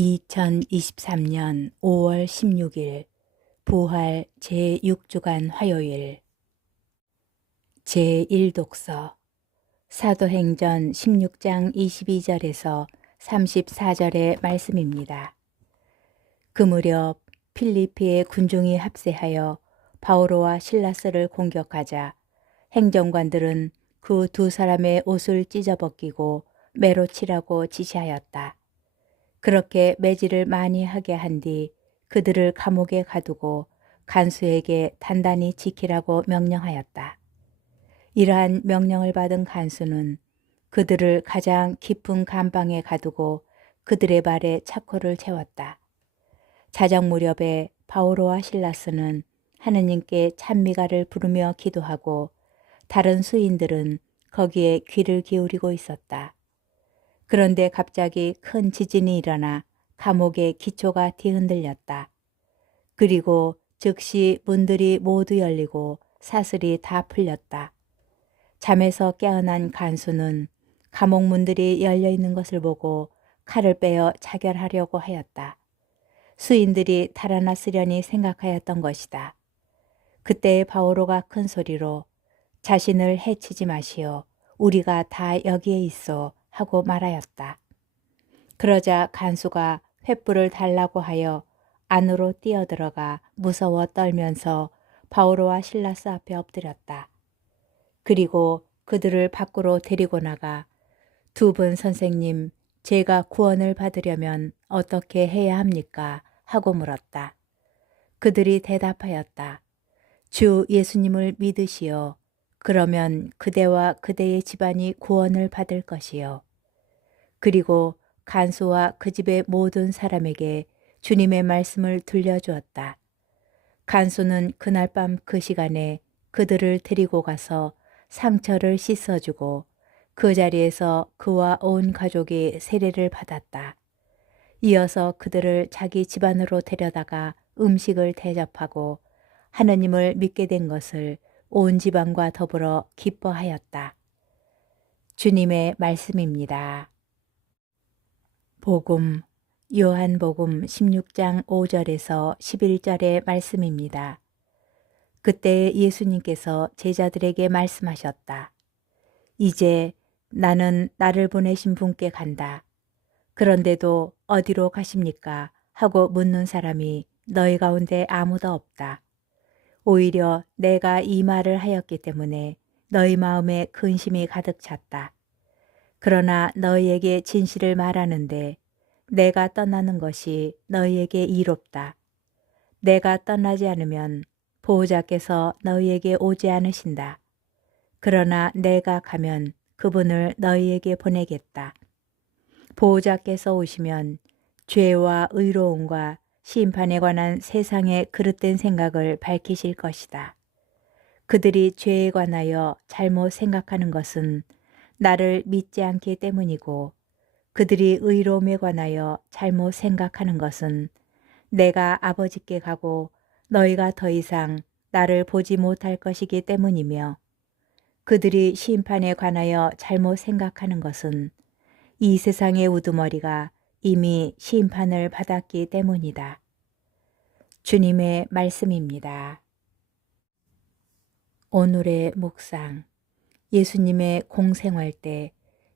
2023년 5월 16일 부활 제6주간 화요일 제1독서 사도행전 16장 22절에서 34절의 말씀입니다. 그 무렵 필리피의 군중이 합세하여 바오로와 실라스를 공격하자 행정관들은 그 두 사람의 옷을 찢어벗기고 매로 치라고 지시하였다. 그렇게 매질을 많이 하게 한 뒤 그들을 감옥에 가두고 간수에게 단단히 지키라고 명령하였다. 이러한 명령을 받은 간수는 그들을 가장 깊은 감방에 가두고 그들의 발에 차코를 채웠다. 자정 무렵에 바오로와 실라스는 하느님께 찬미가를 부르며 기도하고 다른 수인들은 거기에 귀를 기울이고 있었다. 그런데 갑자기 큰 지진이 일어나 감옥의 기초가 뒤흔들렸다. 그리고 즉시 문들이 모두 열리고 사슬이 다 풀렸다. 잠에서 깨어난 간수는 감옥 문들이 열려 있는 것을 보고 칼을 빼어 자결하려고 하였다. 수인들이 달아났으려니 생각하였던 것이다. 그때 바오로가 큰 소리로 자신을 해치지 마시오. 우리가 다 여기에 있어 하고 말하였다. 그러자 간수가 횃불을 달라고 하여 안으로 뛰어들어가 무서워 떨면서 바오로와 실라스 앞에 엎드렸다. 그리고 그들을 밖으로 데리고 나가 두 분 선생님, 제가 구원을 받으려면 어떻게 해야 합니까? 하고 물었다. 그들이 대답하였다. 주 예수님을 믿으시오. 그러면 그대와 그대의 집안이 구원을 받을 것이요. 그리고 간수와 그 집의 모든 사람에게 주님의 말씀을 들려주었다. 간수는 그날 밤 그 시간에 그들을 데리고 가서 상처를 씻어주고 그 자리에서 그와 온 가족이 세례를 받았다. 이어서 그들을 자기 집안으로 데려다가 음식을 대접하고 하느님을 믿게 된 것을 온 집안과 더불어 기뻐하였다. 주님의 말씀입니다. 복음 요한복음 16장 5절에서 11절의 말씀입니다. 그때 예수님께서 제자들에게 말씀하셨다. 이제 나는 나를 보내신 분께 간다. 그런데도 어디로 가십니까? 하고 묻는 사람이 너희 가운데 아무도 없다. 오히려 내가 이 말을 하였기 때문에 너희 마음에 근심이 가득 찼다. 그러나 너희에게 진실을 말하는데 내가 떠나는 것이 너희에게 이롭다. 내가 떠나지 않으면 보호자께서 너희에게 오지 않으신다. 그러나 내가 가면 그분을 너희에게 보내겠다. 보호자께서 오시면 죄와 의로움과 심판에 관한 세상의 그릇된 생각을 밝히실 것이다. 그들이 죄에 관하여 잘못 생각하는 것은 나를 믿지 않기 때문이고 그들이 의로움에 관하여 잘못 생각하는 것은 내가 아버지께 가고 너희가 더 이상 나를 보지 못할 것이기 때문이며 그들이 심판에 관하여 잘못 생각하는 것은 이 세상의 우두머리가 이미 심판을 받았기 때문이다. 주님의 말씀입니다. 오늘의 묵상. 예수님의 공생활 때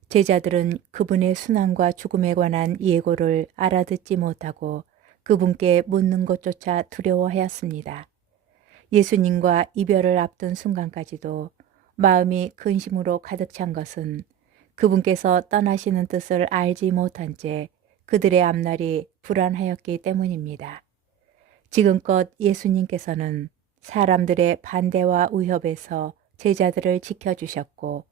제자들은 그분의 순환과 죽음에 관한 예고를 알아듣지 못하고 그분께 묻는 것조차 두려워하였습니다. 예수님과 이별을 앞둔 순간까지도 마음이 근심으로 가득 찬 것은 그분께서 떠나시는 뜻을 알지 못한 채 그들의 앞날이 불안하였기 때문입니다. 지금껏 예수님께서는 사람들의 반대와 위협에서 제자들을 지켜주셨고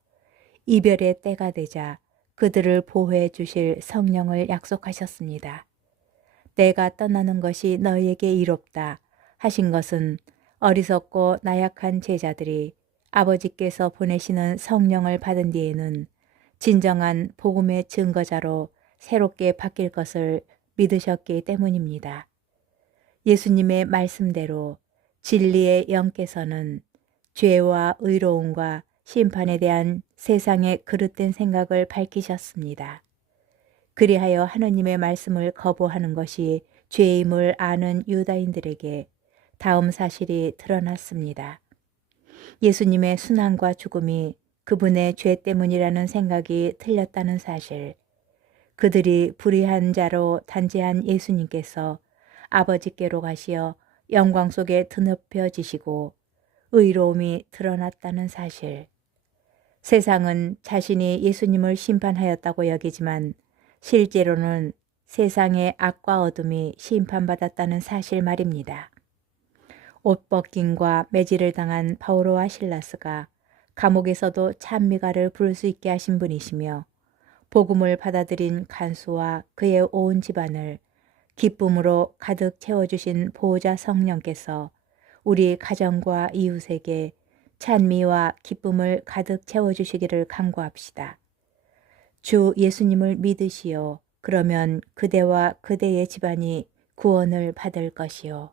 이별의 때가 되자 그들을 보호해 주실 성령을 약속하셨습니다. 내가 떠나는 것이 너희에게 이롭다 하신 것은 어리석고 나약한 제자들이 아버지께서 보내시는 성령을 받은 뒤에는 진정한 복음의 증거자로 새롭게 바뀔 것을 믿으셨기 때문입니다. 예수님의 말씀대로 진리의 영께서는 죄와 의로움과 심판에 대한 세상의 그릇된 생각을 밝히셨습니다. 그리하여 하느님의 말씀을 거부하는 것이 죄임을 아는 유다인들에게 다음 사실이 드러났습니다. 예수님의 순환과 죽음이 그분의 죄 때문이라는 생각이 틀렸다는 사실, 그들이 불의한 자로 단죄한 예수님께서 아버지께로 가시어 영광 속에 드높여지시고 의로움이 드러났다는 사실, 세상은 자신이 예수님을 심판하였다고 여기지만 실제로는 세상의 악과 어둠이 심판받았다는 사실 말입니다. 옷벗김과 매질을 당한 바오로와 실라스가 감옥에서도 찬미가를 부를 수 있게 하신 분이시며 복음을 받아들인 간수와 그의 온 집안을 기쁨으로 가득 채워주신 보호자 성령께서 우리 가정과 이웃에게 찬미와 기쁨을 가득 채워주시기를 간구합시다. 주 예수님을 믿으시오. 그러면 그대와 그대의 집안이 구원을 받을 것이요.